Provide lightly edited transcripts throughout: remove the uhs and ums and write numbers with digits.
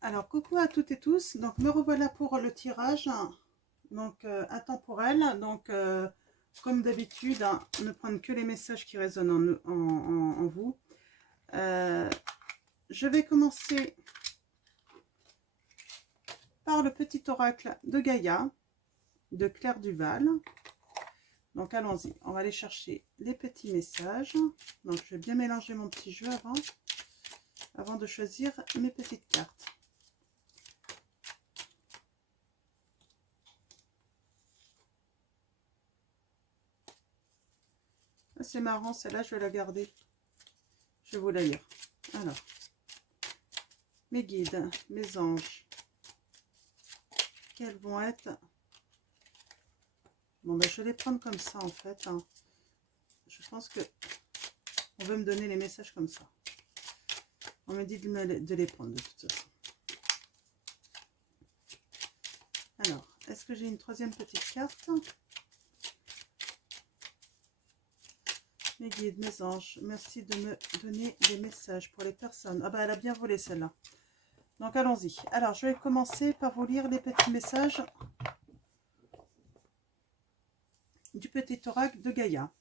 Alors, coucou à toutes et tous. Donc, me revoilà pour le tirage. Donc, intemporel. Donc, comme d'habitude, hein, ne prendre que les messages qui résonnent en vous. Je vais commencer par le petit oracle de Gaïa, de Claire Duval. Donc, allons-y. On va aller chercher les petits messages. Donc, je vais bien mélanger mon petit jeu avant de choisir mes petites cartes. C'est marrant, celle-là, je vais la garder. Je vais vous la lire. Alors, mes guides, mes anges, quels vont être... Bon, ben, je vais les prendre comme ça, en fait. Hein. Je pense que on veut me donner les messages comme ça. On me dit de les prendre, de toute façon. Alors, est-ce que j'ai une troisième petite carte? Mes guides, mes anges, merci de me donner des messages pour les personnes. Ah bah, elle a bien volé celle-là. Donc, allons-y. Alors, je vais commencer par vous lire les petits messages du petit oracle de Gaïa.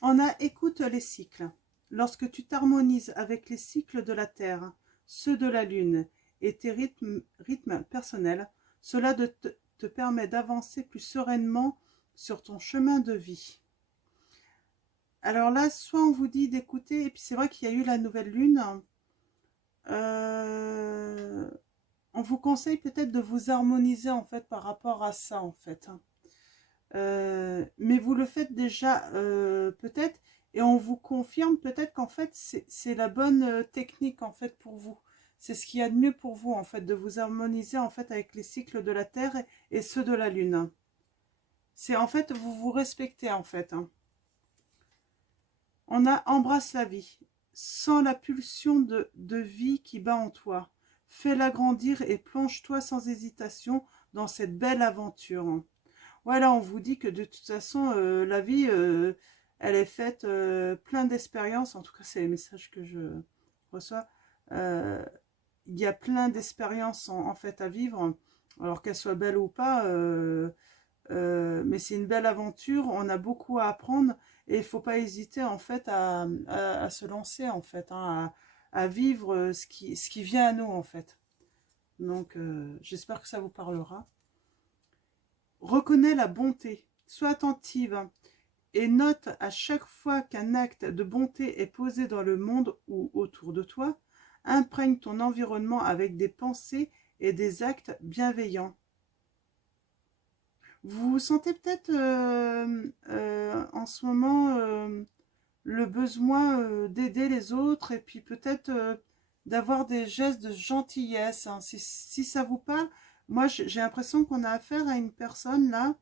On a écoute les cycles. Lorsque tu t'harmonises avec les cycles de la Terre, ceux de la Lune et tes rythmes personnels, cela te permet d'avancer plus sereinement sur ton chemin de vie. Alors là, soit on vous dit d'écouter, et puis c'est vrai qu'il y a eu la nouvelle Lune, on vous conseille peut-être de vous harmoniser en fait par rapport à ça en fait. Mais vous le faites déjà peut-être, et on vous confirme peut-être qu'en fait c'est la bonne technique en fait pour vous. C'est ce qu'il y a de mieux pour vous en fait, de vous harmoniser en fait avec les cycles de la Terre et ceux de la Lune. C'est en fait, vous vous respectez en fait. Hein. On a embrasse la vie, sans la pulsion de vie qui bat en toi. Fais-la grandir et plonge-toi sans hésitation dans cette belle aventure. Voilà, on vous dit que de toute façon, la vie, elle est faite plein d'expériences. En tout cas, c'est les messages que je reçois. Il y a plein d'expériences en fait à vivre, alors qu'elles soient belles ou pas. Mais c'est une belle aventure. On a beaucoup à apprendre et il ne faut pas hésiter en fait à se lancer en fait, hein, à vivre ce qui vient à nous en fait. Donc, j'espère que ça vous parlera. Reconnais la bonté, sois attentive et note à chaque fois qu'un acte de bonté est posé dans le monde ou autour de toi, imprègne ton environnement avec des pensées et des actes bienveillants. Vous sentez peut-être en ce moment le besoin d'aider les autres et puis peut-être d'avoir des gestes de gentillesse. Hein. Si ça vous parle, moi j'ai l'impression qu'on a affaire à une personne là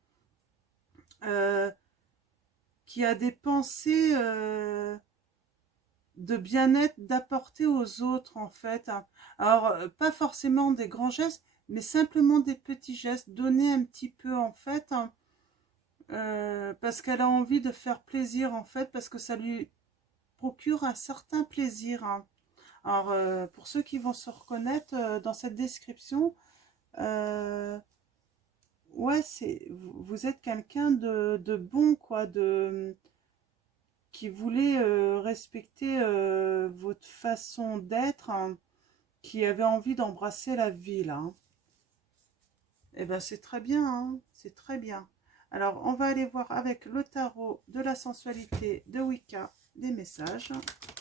euh, qui a des pensées de bien-être, d'apporter aux autres en fait. Hein. Alors pas forcément des grands gestes, mais simplement des petits gestes, donner un petit peu en fait. Hein, parce qu'elle a envie de faire plaisir en fait, parce que ça lui procure un certain plaisir. Hein. Alors, pour ceux qui vont se reconnaître dans cette description, ouais, vous êtes quelqu'un de bon, quoi, qui voulait respecter votre façon d'être, hein, qui avait envie d'embrasser la vie, là. Hein. Eh ben, c'est très bien, hein, c'est très bien. Alors, on va aller voir avec le tarot de la sensualité de Wicca des messages.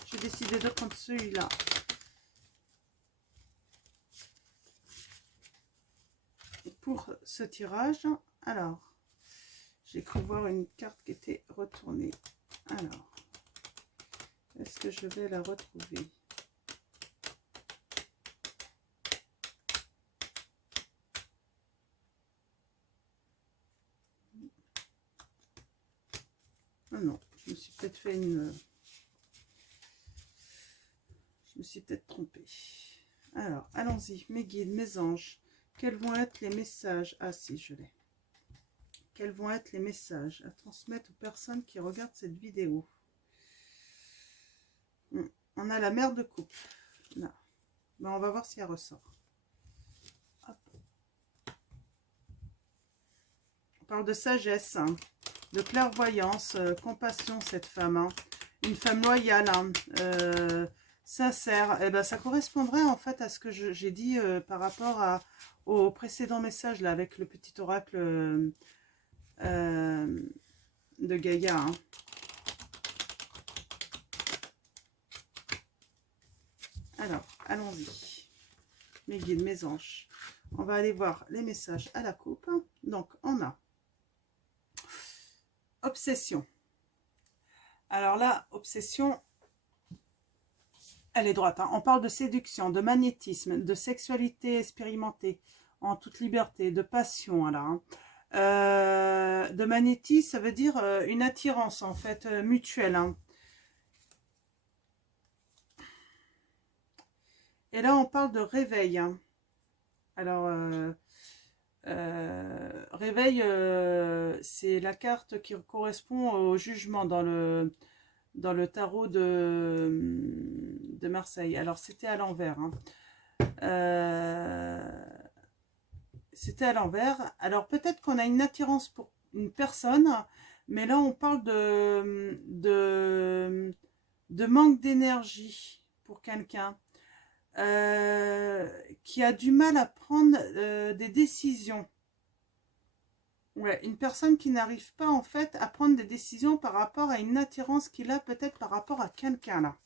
J'ai décidé de prendre celui-là. Pour ce tirage, alors, j'ai cru voir une carte qui était retournée. Alors, est-ce que je vais la retrouver? Ah non, je me suis peut-être fait une... Je me suis peut-être trompée. Alors, allons-y, mes guides, mes anges. Quels vont être les messages? Ah si, je l'ai. Quels vont être les messages à transmettre aux personnes qui regardent cette vidéo? On a la mère de couple. Là. Ben, on va voir si elle ressort. parle de sagesse, hein, de clairvoyance, compassion, cette femme. Hein. Une femme loyale, hein, sincère. Eh ben, ça correspondrait en fait à ce que j'ai dit par rapport au précédent message, là, avec le petit oracle de Gaïa. Hein. Alors, allons-y. Mes guides, mes anges. On va aller voir les messages à la coupe. Donc, on a obsession. Alors là, obsession, elle est droite. Hein. On parle de séduction, de magnétisme, de sexualité expérimentée en toute liberté, de passion. Alors, hein. De magnétisme, ça veut dire une attirance en fait mutuelle. Hein. Et là, on parle de réveil. Hein. Alors, réveil, c'est la carte qui correspond au jugement dans le tarot de Marseille. Alors, c'était à l'envers. Hein. C'était à l'envers. Alors, peut-être qu'on a une attirance pour une personne, mais là, on parle de manque d'énergie pour quelqu'un. Qui a du mal à prendre des décisions. Ouais, une personne qui n'arrive pas en fait à prendre des décisions par rapport à une attirance qu'il a peut-être par rapport à quelqu'un là.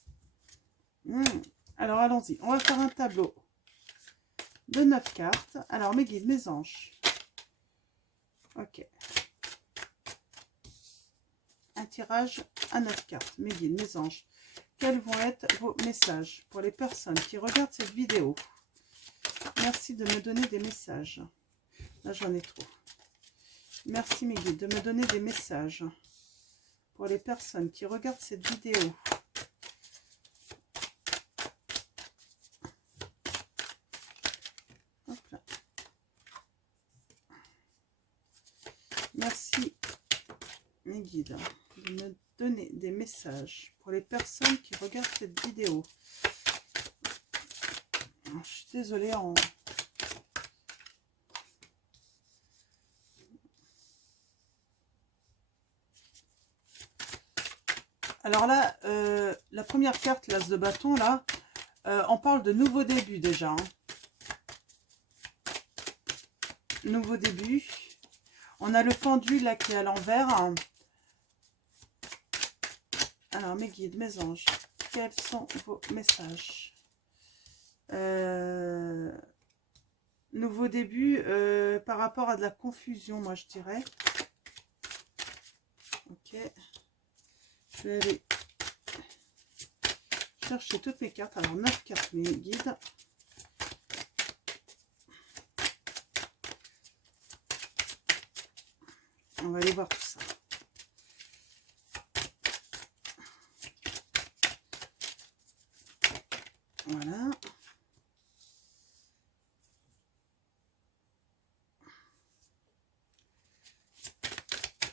Alors allons-y, on va faire un tableau de 9 cartes. Alors mes guides, mes anges. Ok. Un tirage à 9 cartes. Mes guides, mes anges. Quels vont être vos messages pour les personnes qui regardent cette vidéo? Merci de me donner des messages. Là, j'en ai trop. Merci, mes guides, de me donner des messages pour les personnes qui regardent cette vidéo. Hop là. Merci, mes guides, de me donner des messages pour les personnes qui regardent cette vidéo. Je suis désolée. Alors là, la première carte, l'as de bâton, là, on parle de nouveau début déjà. Hein. Nouveau début. On a le pendule là qui est à l'envers. Hein. Alors, mes guides, mes anges, quels sont vos messages? Nouveau début par rapport à de la confusion, moi je dirais. Ok. Je vais aller chercher toutes mes cartes. Alors, 9 cartes, mes guides. On va aller voir tout ça. Voilà.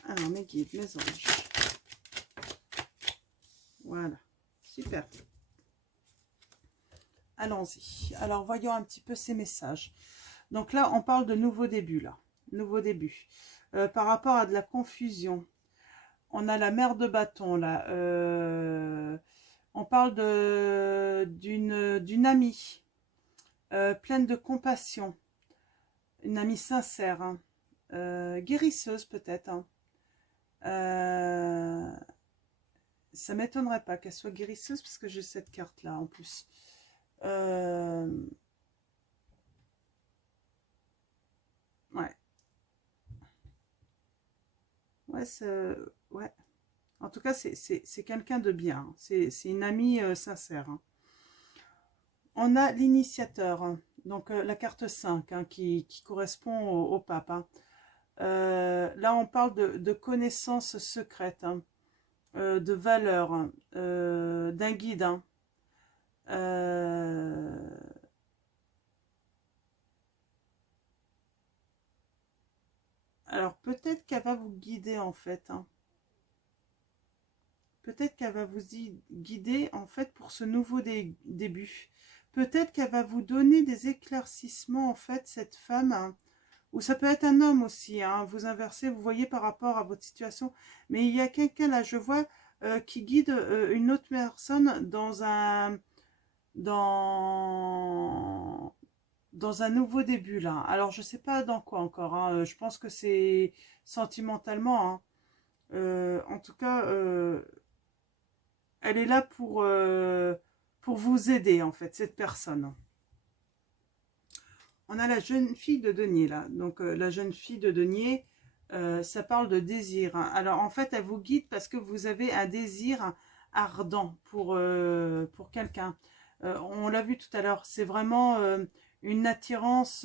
Alors, mes guides, mes anges. Voilà. Super. Allons-y. Alors, voyons un petit peu ces messages. Donc là, on parle de nouveau début, là. Nouveau début. Par rapport à de la confusion. On a la mère de bâton, là. On parle d'une amie pleine de compassion. Une amie sincère. Hein. Guérisseuse, peut-être. Hein. Ça m'étonnerait pas qu'elle soit guérisseuse parce que j'ai cette carte là en plus. Ouais. Ouais, ouais. En tout cas, c'est quelqu'un de bien. Hein. C'est une amie sincère. Hein. On a l'initiateur. Hein. Donc la carte 5 hein, qui correspond au pape. Hein. Là, on parle de connaissances secrètes. Hein. De valeurs, hein, d'un guide. Hein. Alors, peut-être qu'elle va vous guider, en fait. Hein. Peut-être qu'elle va vous guider, en fait, pour ce nouveau début. Peut-être qu'elle va vous donner des éclaircissements, en fait, cette femme, hein, Ou ça peut être un homme aussi, hein, vous inversez, vous voyez par rapport à votre situation. Mais il y a quelqu'un là, je vois, qui guide une autre personne dans, dans un nouveau début là. Alors je sais pas dans quoi encore, hein, je pense que c'est sentimentalement, hein. En tout cas, elle est là pour vous aider en fait, cette personne. On a la jeune fille de denier là. Donc la jeune fille de denier, ça parle de désir, hein. Alors en fait, elle vous guide parce que vous avez un désir ardent pour quelqu'un. On l'a vu tout à l'heure, c'est vraiment une attirance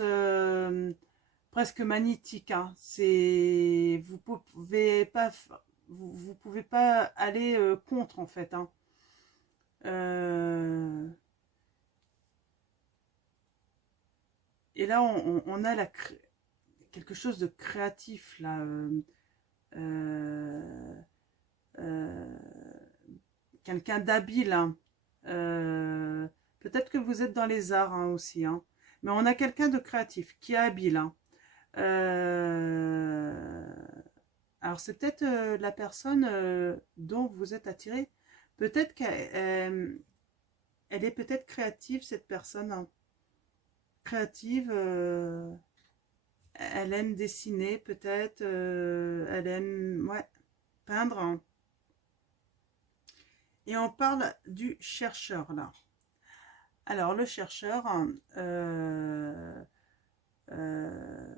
presque magnétique, hein. C'est, vous pouvez pas aller contre en fait, hein. Euh, et là, on a quelque chose de créatif là. Euh, euh, Quelqu'un d'habile, hein. Peut-être que vous êtes dans les arts, hein, aussi, hein. Mais on a quelqu'un de créatif qui est habile, hein. Euh, alors c'est peut-être la personne dont vous êtes attiré. Peut-être qu'elle elle est peut-être créative, cette personne, hein. Créative, elle aime dessiner, peut-être, elle aime, ouais, peindre, hein. Et on parle du chercheur là. Alors le chercheur, euh, euh,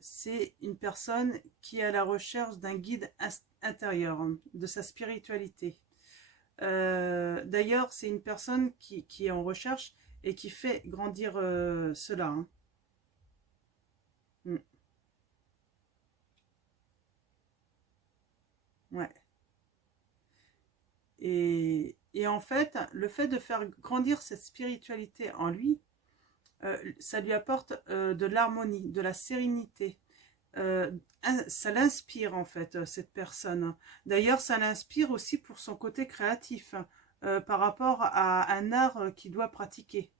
c'est une personne qui est à la recherche d'un guide intérieur, hein, de sa spiritualité. D'ailleurs, c'est une personne qui est en recherche et qui fait grandir cela, hein. Mm. Ouais. Et en fait, le fait de faire grandir cette spiritualité en lui, ça lui apporte de l'harmonie, de la sérénité. Euh, Ça l'inspire en fait, cette personne. D'ailleurs, ça l'inspire aussi pour son côté créatif, par rapport à un art qu'il doit pratiquer.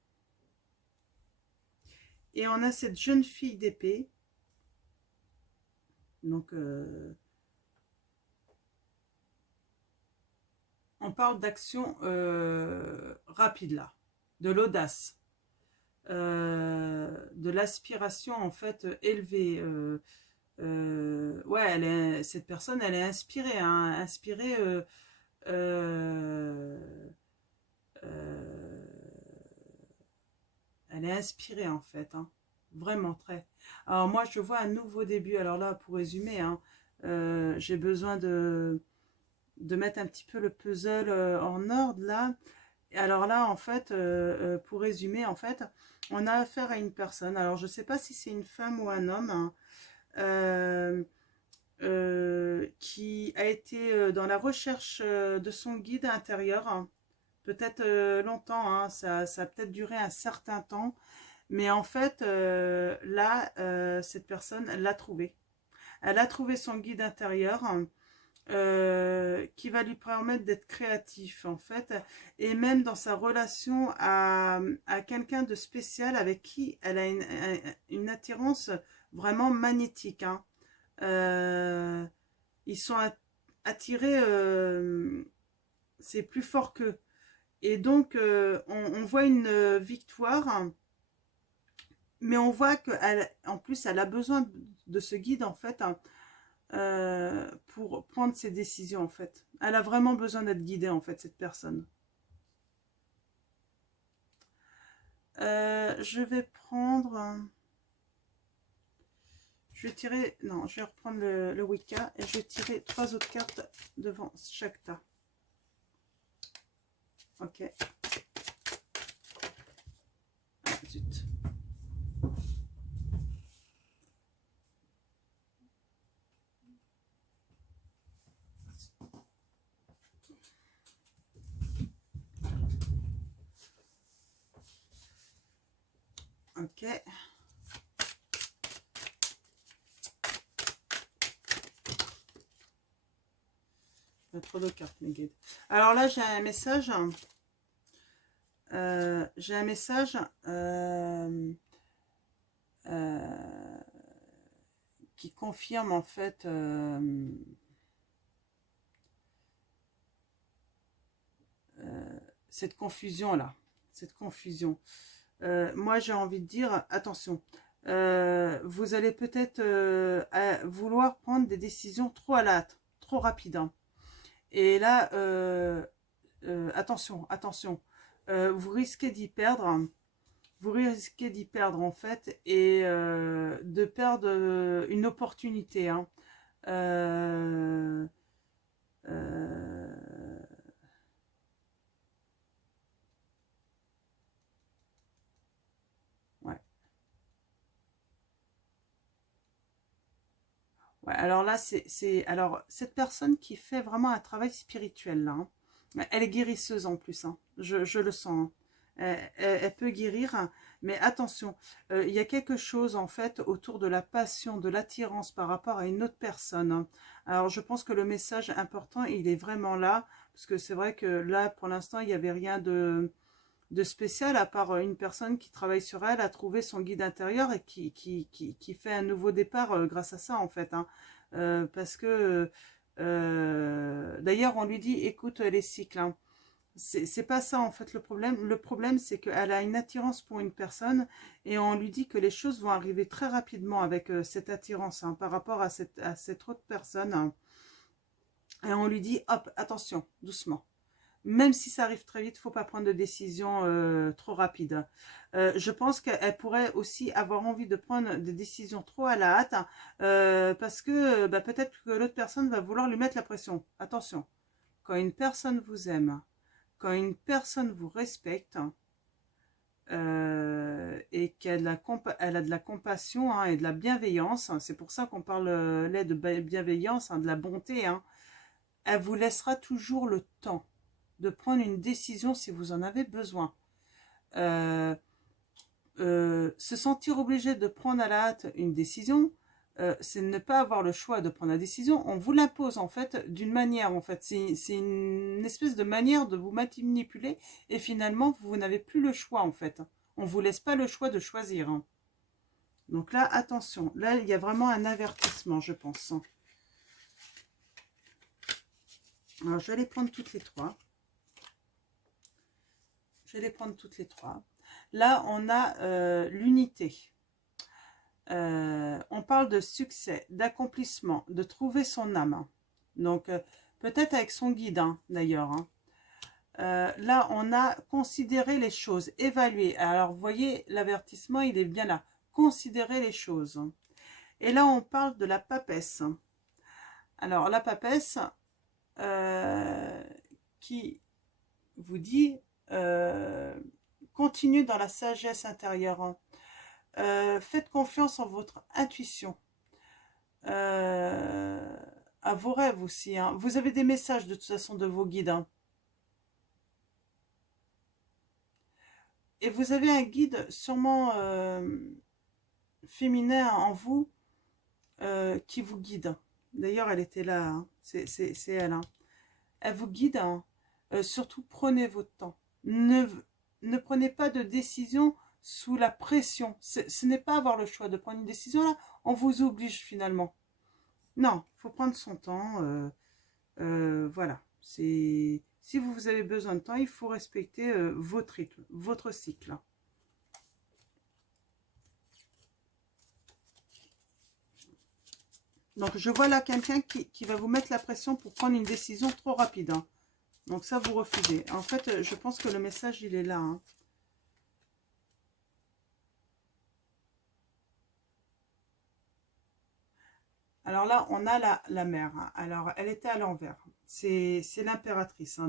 Et on a cette jeune fille d'épée. Donc, on parle d'action rapide là, de l'audace, de l'aspiration en fait élevée. Ouais, cette personne, elle est inspirée, hein, inspirée. Euh, euh, Elle est inspirée en fait, hein, vraiment très. Alors moi, je vois un nouveau début. Alors là, pour résumer, hein, j'ai besoin de mettre un petit peu le puzzle en ordre là. Et alors là, en fait, pour résumer, en fait, on a affaire à une personne. Alors je ne sais pas si c'est une femme ou un homme, hein, euh, qui a été dans la recherche de son guide intérieur, hein. Peut-être longtemps, hein, ça a peut-être duré un certain temps, mais en fait, là, cette personne, elle l'a trouvé. Elle a trouvé son guide intérieur, qui va lui permettre d'être créatif, en fait, et même dans sa relation à quelqu'un de spécial avec qui elle a une attirance vraiment magnétique, hein. Euh, Ils sont attirés, c'est plus fort qu'eux. Et donc, on voit une victoire, hein, mais on voit qu'en plus, elle a besoin de ce guide, en fait, hein, pour prendre ses décisions, en fait. Elle a vraiment besoin d'être guidée, en fait, cette personne. Je vais prendre... Je vais tirer... Non, je vais reprendre le Wicca et je vais tirer 3 autres cartes devant chaque tas. Ok. Ah, zut. Ok. Trop de cartes, mes guides. Alors là, j'ai un message. J'ai un message. Euh, confirme en fait cette confusion-là. Cette confusion. Moi, j'ai envie de dire, attention, vous allez peut-être vouloir prendre des décisions trop à la hâte, trop rapides, hein. Et là, attention, attention, vous risquez d'y perdre, hein. Vous risquez d'y perdre en fait, et de perdre une opportunité, hein. Euh, euh, ouais. Ouais, alors là, alors cette personne qui fait vraiment un travail spirituel là, hein. Elle est guérisseuse en plus, hein. Je le sens, hein. Elle peut guérir, hein. Mais attention, il y a quelque chose en fait autour de la passion, de l'attirance par rapport à une autre personne, hein. Alors je pense que le message important, il est vraiment là, parce que c'est vrai que là, pour l'instant, il n'y avait rien de spécial, à part une personne qui travaille sur elle, a trouvé son guide intérieur et qui fait un nouveau départ grâce à ça en fait, hein. Parce que d'ailleurs on lui dit écoute les cycles, hein. C'est pas ça en fait le problème. Le problème c'est qu'elle a une attirance pour une personne et on lui dit que les choses vont arriver très rapidement avec cette attirance, hein, par rapport à cette autre personne, hein. Et on lui dit hop attention doucement. Même si ça arrive très vite, il ne faut pas prendre de décision trop rapide. Je pense qu'elle pourrait aussi avoir envie de prendre des décisions trop à la hâte, parce que bah, peut-être que l'autre personne va vouloir lui mettre la pression. Attention, quand une personne vous aime, quand une personne vous respecte, et qu'elle elle a de la compassion, hein, et de la bienveillance, hein, c'est pour ça qu'on parle là de bienveillance, hein, de la bonté, hein, elle vous laissera toujours le temps de prendre une décision si vous en avez besoin. Euh, Se sentir obligé de prendre à la hâte une décision, c'est ne pas avoir le choix de prendre la décision. On vous l'impose en fait d'une manière, en fait. C'est une espèce de manière de vous manipuler et finalement vous n'avez plus le choix en fait. On ne vous laisse pas le choix de choisir, hein. Donc là, attention. Là, il y a vraiment un avertissement, je pense. Alors, je vais les prendre toutes les trois. Je vais les prendre toutes les trois. Là, on a l'unité. On parle de succès, d'accomplissement, de trouver son âme. Donc, peut-être avec son guide, hein, d'ailleurs, hein. Là, on a considéré les choses, évalué. Alors, vous voyez, l'avertissement, il est bien là. Considérer les choses. Et là, on parle de la papesse. Alors, la papesse, qui vous dit continuez dans la sagesse intérieure, hein. Faites confiance en votre intuition, à vos rêves aussi, hein. Vous avez des messages de toute façon de vos guides, hein. Et vous avez un guide sûrement féminin en vous, qui vous guide. D'ailleurs, elle était là, hein. C'est elle, hein. Elle vous guide, hein. Surtout, prenez votre temps. Ne prenez pas de décision sous la pression. Ce n'est pas avoir le choix de prendre une décision, là. On vous oblige finalement. Non, il faut prendre son temps. Voilà. Si vous avez besoin de temps, il faut respecter votre rythme, votre cycle. Donc, je vois là quelqu'un qui va vous mettre la pression pour prendre une décision trop rapide, hein. Donc, ça, vous refusez. En fait, je pense que le message, il est là, hein. Alors là, on a la mère, hein. Alors, elle était à l'envers. C'est l'impératrice, hein,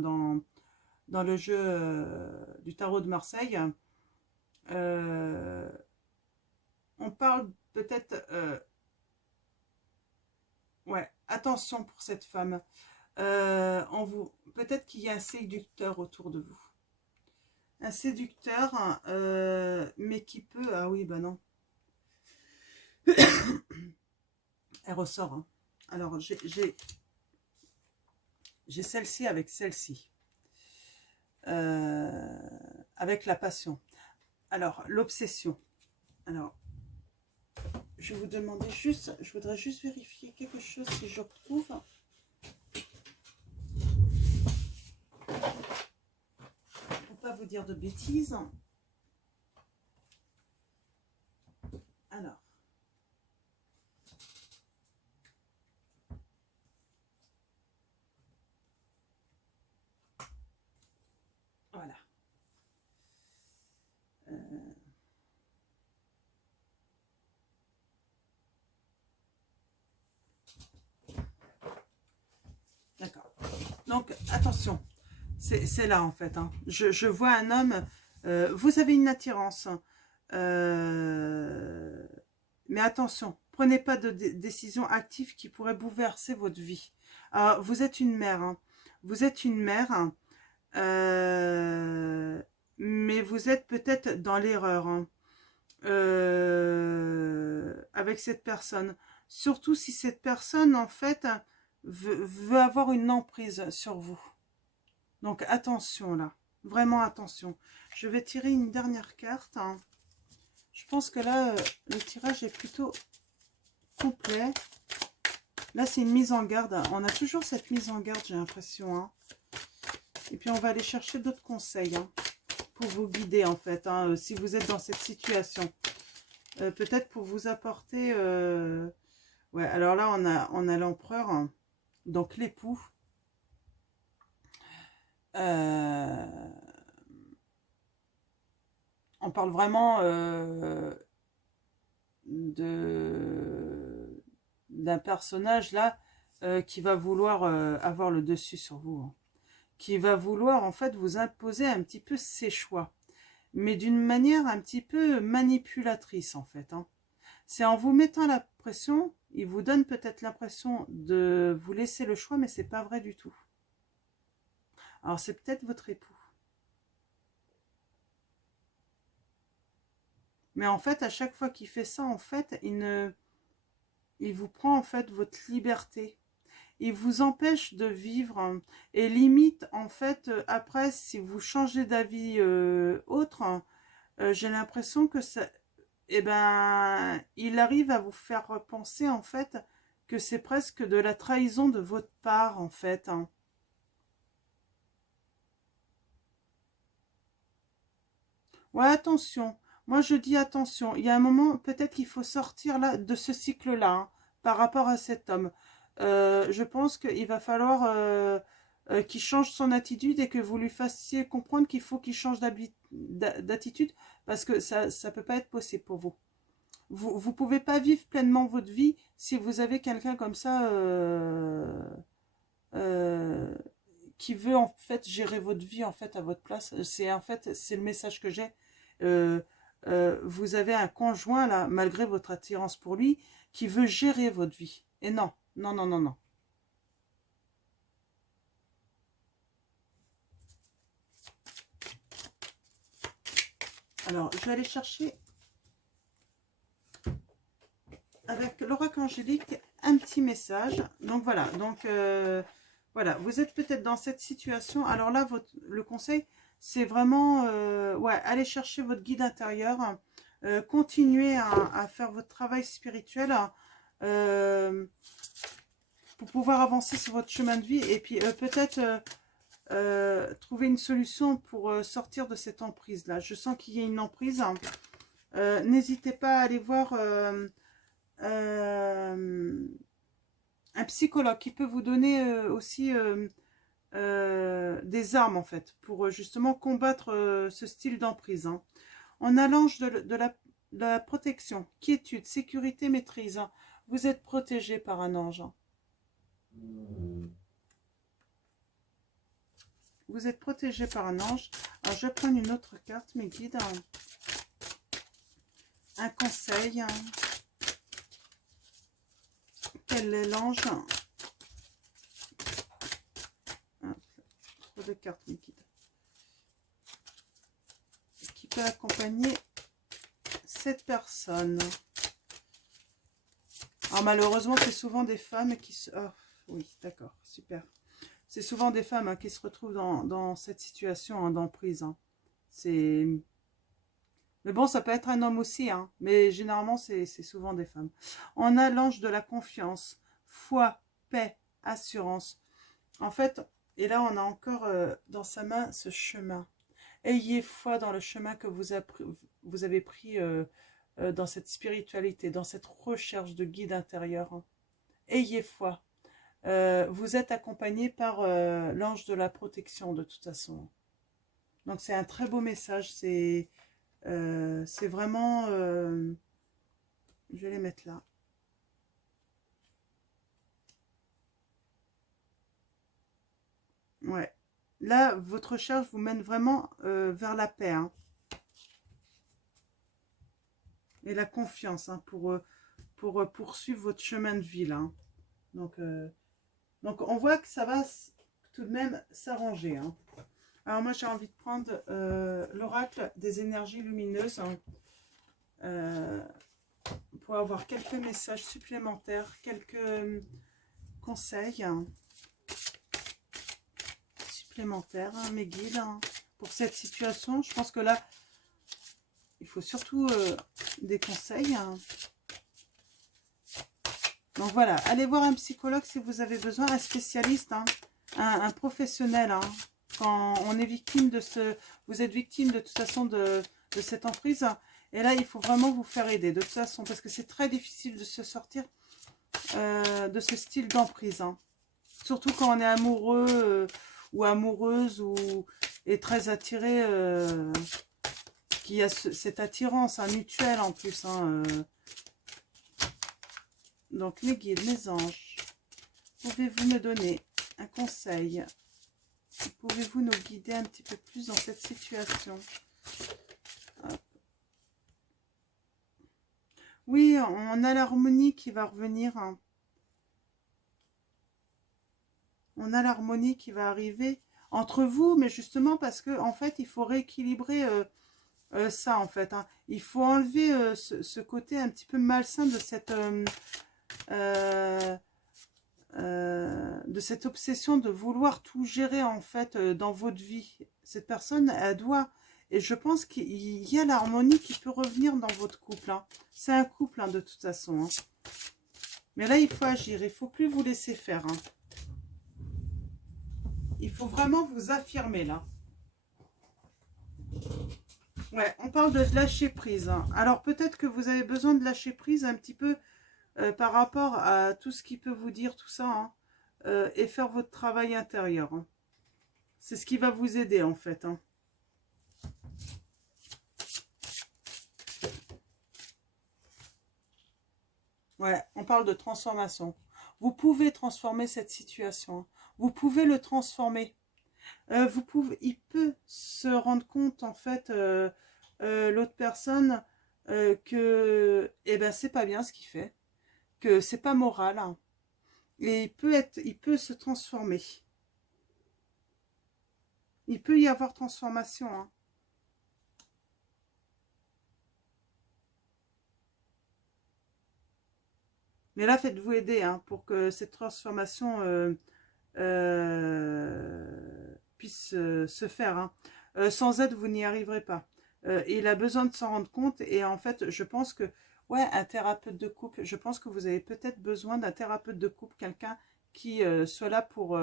dans le jeu du tarot de Marseille. Euh, on parle peut-être... ouais, attention pour cette femme. Peut-être qu'il y a un séducteur autour de vous. Un séducteur, mais qui peut... Ah oui, bah non. Elle ressort, hein. Alors, j'ai celle-ci avec celle-ci. Avec la passion. Alors, l'obsession. Alors, je vais vous demander juste, je voudrais juste vérifier quelque chose si je retrouve. Pour pas vous dire de bêtises. Alors. Voilà. D'accord. Donc, attention. C'est là, en fait. Hein. Je vois un homme. Vous avez une attirance. Mais attention. Prenez pas de décision active qui pourrait bouleverser votre vie. Alors, vous êtes une mère. Hein. Vous êtes une mère. Hein. Mais vous êtes peut-être dans l'erreur. Hein. Avec cette personne. Surtout si cette personne, en fait, veut avoir une emprise sur vous. Donc, attention là. Vraiment attention. Je vais tirer une dernière carte. Hein. Je pense que là, le tirage est plutôt complet. Là, c'est une mise en garde. On a toujours cette mise en garde, j'ai l'impression. Hein. Et puis, on va aller chercher d'autres conseils. Hein, pour vous guider, en fait. Hein, si vous êtes dans cette situation. Peut-être pour vous apporter... Ouais, alors là, on a l'empereur, hein, donc l'époux. On parle vraiment d'un personnage là qui va vouloir avoir le dessus sur vous. Hein, qui va vouloir en fait vous imposer un petit peu ses choix. Mais d'une manière un petit peu manipulatrice en fait. Hein. C'est en vous mettant la pression, il vous donne peut-être l'impression de vous laisser le choix, mais c'est pas vrai du tout. Alors c'est peut-être votre époux. Mais en fait, à chaque fois qu'il fait ça, en fait, il vous prend en fait votre liberté. Il vous empêche de vivre. Et limite, en fait, après, si vous changez d'avis autre, j'ai l'impression que ça... Eh ben, il arrive à vous faire penser, en fait, que c'est presque de la trahison de votre part, en fait. Hein. Ouais, attention. Moi, je dis attention. Il y a un moment, peut-être qu'il faut sortir là, de ce cycle-là, hein, par rapport à cet homme. Je pense qu'il va falloir qu'il change son attitude et que vous lui fassiez comprendre qu'il faut qu'il change d'attitude parce que ça ne peut pas être possible pour vous. Vous pouvez pas vivre pleinement votre vie si vous avez quelqu'un comme ça euh, qui veut en fait gérer votre vie en fait à votre place. C'est en fait c'est le message que j'ai. Euh, vous avez un conjoint là, malgré votre attirance pour lui, qui veut gérer votre vie. Et non, non, non, non, non. Alors, je vais aller chercher avec l'oracle angélique un petit message. Donc voilà, voilà, vous êtes peut-être dans cette situation. Alors là, le conseil, c'est vraiment, ouais, allez chercher votre guide intérieur, continuez à faire votre travail spirituel pour pouvoir avancer sur votre chemin de vie et puis peut-être trouver une solution pour sortir de cette emprise-là. Je sens qu'il y a une emprise. N'hésitez pas à aller voir un psychologue qui peut vous donner aussi des armes en fait pour justement combattre ce style d'emprise. Hein. En allonge de la protection, quiétude, sécurité, maîtrise. Hein. Vous êtes protégé par un ange. Hein. Vous êtes protégé par un ange. Alors je vais prendre une autre carte, mes guides. Hein. Un conseil. Hein. Quel est l'ange? Trop de cartes, mes guides. Qui peut accompagner cette personne? Alors malheureusement, c'est souvent des femmes qui se... Oh, oui, d'accord, super. C'est souvent des femmes hein, qui se retrouvent dans cette situation hein, d'emprise. Hein. C'est... Mais bon, ça peut être un homme aussi, hein. Mais généralement, c'est souvent des femmes. On a l'ange de la confiance, foi, paix, assurance. En fait, et là, on a encore dans sa main ce chemin. Ayez foi dans le chemin que vous avez pris dans cette spiritualité, dans cette recherche de guide intérieur, hein. Ayez foi. Vous êtes accompagné par l'ange de la protection de toute façon. Donc c'est un très beau message. C'est vraiment... je vais les mettre là. Ouais. Là, votre recherche vous mène vraiment vers la paix, hein, et la confiance, hein, pour poursuivre votre chemin de vie, là, hein. Donc on voit que ça va tout de même s'arranger, hein. Alors moi j'ai envie de prendre l'oracle des énergies lumineuses, hein, pour avoir quelques messages supplémentaires, quelques conseils, hein, supplémentaires, hein, mes guides, hein, pour cette situation. Je pense que là, il faut surtout des conseils, hein. Donc voilà, allez voir un psychologue si vous avez besoin, un spécialiste, hein, un professionnel, hein. Quand on est victime de vous êtes victime de toute façon de cette emprise, et là il faut vraiment vous faire aider de toute façon, parce que c'est très difficile de se sortir de ce style d'emprise, hein. Surtout quand on est amoureux ou amoureuse et très attiré, qui a cette attirance, hein, mutuelle en plus, hein, donc mes guides, mes anges, pouvez-vous me donner un conseil? Pouvez-vous nous guider un petit peu plus dans cette situation? Hop. Oui, on a l'harmonie qui va revenir, hein. On a l'harmonie qui va arriver entre vous, mais justement parce que en fait, il faut rééquilibrer ça, en fait, hein. Il faut enlever ce côté un petit peu malsain de cette obsession de vouloir tout gérer, en fait, dans votre vie. Cette personne, elle doit... Et je pense qu'il y a l'harmonie qui peut revenir dans votre couple, hein. C'est un couple, hein, de toute façon, hein. Mais là, il faut agir. Il ne faut plus vous laisser faire, hein. Il faut vraiment vous affirmer, là. Ouais, on parle de lâcher prise, hein. Alors, peut-être que vous avez besoin de lâcher prise un petit peu par rapport à tout ce qui peut vous dire, tout ça, hein, et faire votre travail intérieur, hein. C'est ce qui va vous aider, en fait, hein. Ouais, on parle de transformation. Vous pouvez transformer cette situation, hein. Vous pouvez le transformer. Il peut se rendre compte, en fait, l'autre personne, que eh ben, c'est pas bien ce qu'il fait, que c'est pas moral, hein. Et il peut se transformer. Il peut y avoir transformation, hein. Mais là, faites-vous aider, hein, pour que cette transformation puisse se faire, hein. Sans aide, vous n'y arriverez pas. Il a besoin de s'en rendre compte. Et en fait, je pense que, ouais, un thérapeute de couple, je pense que vous avez peut-être besoin d'un thérapeute de couple, quelqu'un qui soit là pour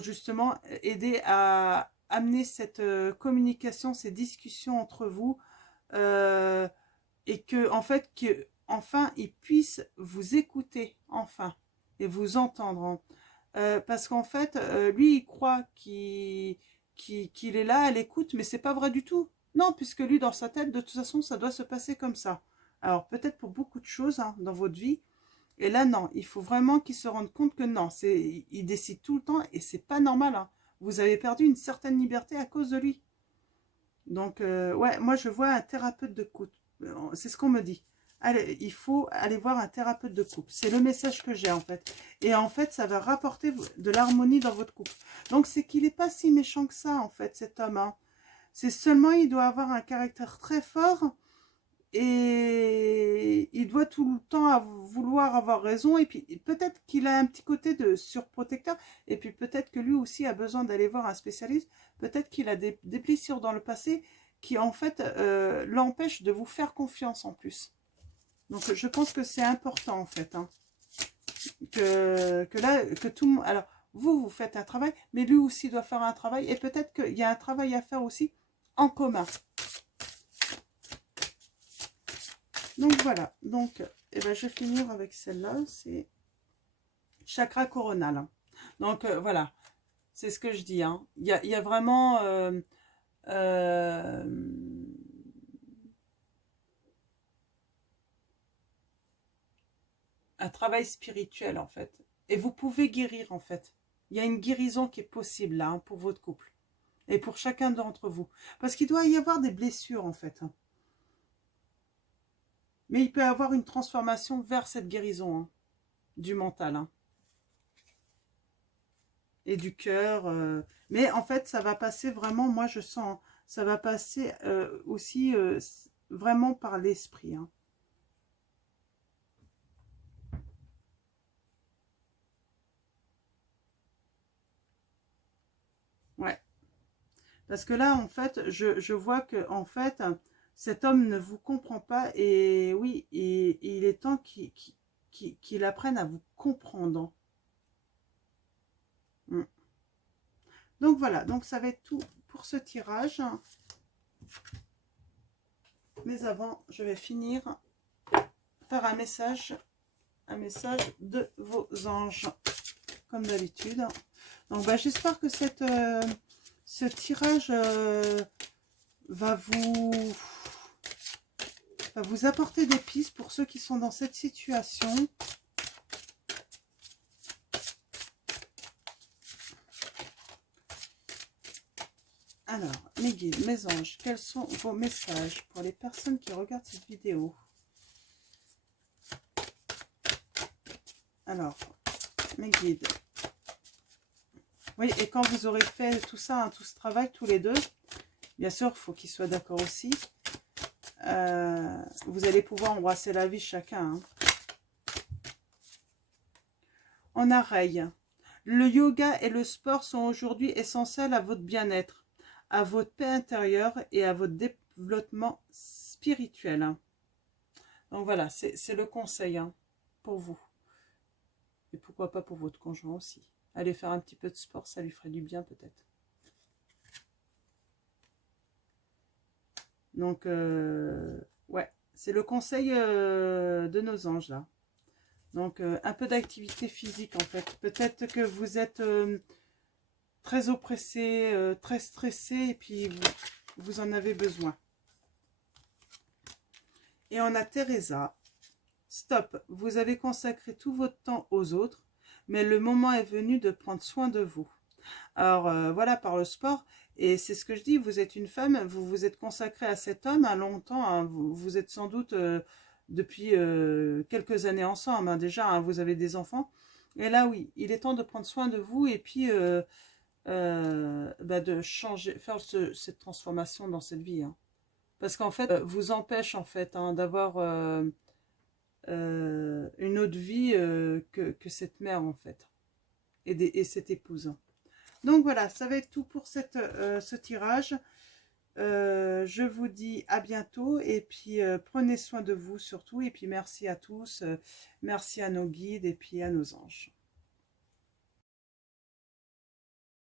justement aider à amener cette communication, ces discussions entre vous, euh, et que, en fait, enfin, il puisse vous écouter, enfin, et vous entendre, hein. Parce qu'en fait, lui, il croit qu'il est là à l'écoute, mais c'est pas vrai du tout. Non, puisque lui, dans sa tête, de toute façon, ça doit se passer comme ça. Alors, peut-être pour beaucoup de choses, hein, dans votre vie. Et là, non, il faut vraiment qu'il se rende compte que non, il décide tout le temps et c'est pas normal, hein. Vous avez perdu une certaine liberté à cause de lui. Donc, ouais, moi, je vois un thérapeute de couple. C'est ce qu'on me dit. Allez, il faut aller voir un thérapeute de couple. C'est le message que j'ai, en fait. Et en fait, ça va rapporter de l'harmonie dans votre couple. Donc, c'est qu'il n'est pas si méchant que ça, en fait, cet homme, hein. C'est seulement, il doit avoir un caractère très fort. Et il doit tout le temps vouloir avoir raison. Et puis, peut-être qu'il a un petit côté de surprotecteur. Et puis, peut-être que lui aussi a besoin d'aller voir un spécialiste. Peut-être qu'il a des blessures dans le passé qui en fait l'empêche de vous faire confiance en plus. Donc je pense que c'est important en fait, hein, que tout le monde... Alors vous faites un travail, mais lui aussi doit faire un travail, et peut-être qu'il y a un travail à faire aussi en commun. Donc voilà, donc eh ben, je vais finir avec celle-là, c'est chakra coronal. Donc voilà, c'est ce que je dis, hein. Il y a vraiment un travail spirituel en fait. Et vous pouvez guérir en fait. Il y a une guérison qui est possible là, hein, pour votre couple. Et pour chacun d'entre vous. Parce qu'il doit y avoir des blessures en fait, hein. Mais il peut y avoir une transformation vers cette guérison, hein, du mental, hein, et du cœur. Mais en fait, ça va passer vraiment, moi je sens, hein, ça va passer aussi vraiment par l'esprit, hein. Ouais. Parce que là, en fait, je vois que en fait, cet homme ne vous comprend pas. Et oui, et il est temps qu'il apprenne à vous comprendre. Mm. Donc voilà, donc ça va être tout pour ce tirage. Mais avant, je vais finir par un message de vos anges, comme d'habitude. Donc bah, j'espère que ce tirage va vous apporter des pistes pour ceux qui sont dans cette situation. Alors, mes guides, mes anges, quels sont vos messages pour les personnes qui regardent cette vidéo? Alors, mes guides. Oui, et quand vous aurez fait tout ça, hein, tout ce travail, tous les deux, bien sûr, il faut qu'ils soient d'accord aussi. Vous allez pouvoir embrasser la vie chacun, hein. En arrêt, le yoga et le sport sont aujourd'hui essentiels à votre bien-être, à votre paix intérieure et à votre développement spirituel. Donc voilà, c'est le conseil, hein, pour vous. Et pourquoi pas pour votre conjoint aussi. Allez faire un petit peu de sport, ça lui ferait du bien peut-être. Donc, ouais, c'est le conseil de nos anges là. Donc, un peu d'activité physique en fait. Peut-être que vous êtes très oppressé, très stressé, et puis vous en avez besoin. Et on a Teresa. Stop, vous avez consacré tout votre temps aux autres, mais le moment est venu de prendre soin de vous. Alors voilà, par le sport, et c'est ce que je dis, vous êtes une femme, vous vous êtes consacrée à cet homme à longtemps, hein, vous êtes sans doute depuis quelques années ensemble, hein, déjà, hein, vous avez des enfants, et là oui, il est temps de prendre soin de vous, et puis bah, de changer, faire cette transformation dans cette vie, hein. Parce qu'en fait, vous empêche en fait, hein, d'avoir une autre vie que cette mère en fait, et cette épouse. Donc voilà, ça va être tout pour ce tirage. Je vous dis à bientôt, et puis prenez soin de vous surtout, et puis merci à tous, merci à nos guides et puis à nos anges.